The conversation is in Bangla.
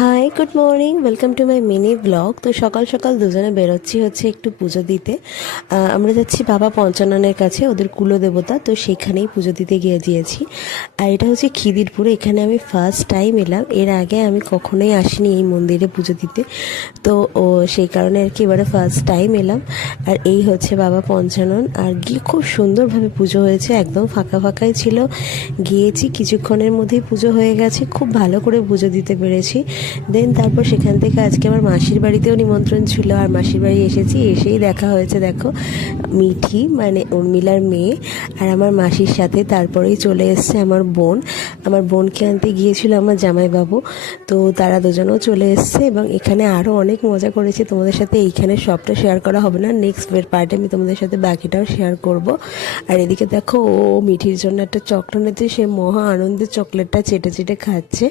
High, good morning, welcome to my mini blog. তো সকাল সকাল দুজনে বেরোচ্ছি হচ্ছে একটু পুজো দিতে। আমরা যাচ্ছি বাবা পঞ্চাননের কাছে, ওদের কুলদেবতা, তো সেখানেই পুজো দিতে গিয়েছি। আর এটা হচ্ছে খিদিরপুর, এখানে আমি ফার্স্ট টাইম এলাম। এর আগে আমি কখনোই আসিনি এই মন্দিরে পুজো দিতে, তো সেই কারণে আর কি এবারে ফার্স্ট টাইম এলাম। আর এই হচ্ছে বাবা পঞ্চানন। আর গিয়ে খুব সুন্দরভাবে পুজো হয়েছে, একদম ফাঁকা ফাঁকাই ছিল। গিয়েছি, কিছুক্ষণের মধ্যেই পুজো হয়ে গেছে, খুব ভালো করে পুজো দিতে পেরেছি। দেন তারপর সেখান থেকে আজকে আমার মাসির বাড়িতেও নিমন্ত্রণ ছিল, আর মাসির বাড়ি এসেছি, এসেই দেখা হয়েছে, দেখো মিঠি মানে উর্মিলার মেয়ে আর আমার মাসির সাথে। তারপরেই চলে এসছে আমার বোনকে আনতে গিয়েছিল আমার জামাইবাবু, তো তারা দুজনেও চলে এসছে। এবং এখানে আরও অনেক মজা করেছি, তোমাদের সাথে এইখানে সবটা শেয়ার করা হবে না, নেক্সট পার্টে আমি তোমাদের সাথে বাকিটাও শেয়ার করব। আর এদিকে দেখো ও মিঠির জন্য একটা চকলেট এনেছে, সে মহা আনন্দে চকলেটটা চেটে চেটে খাচ্ছে।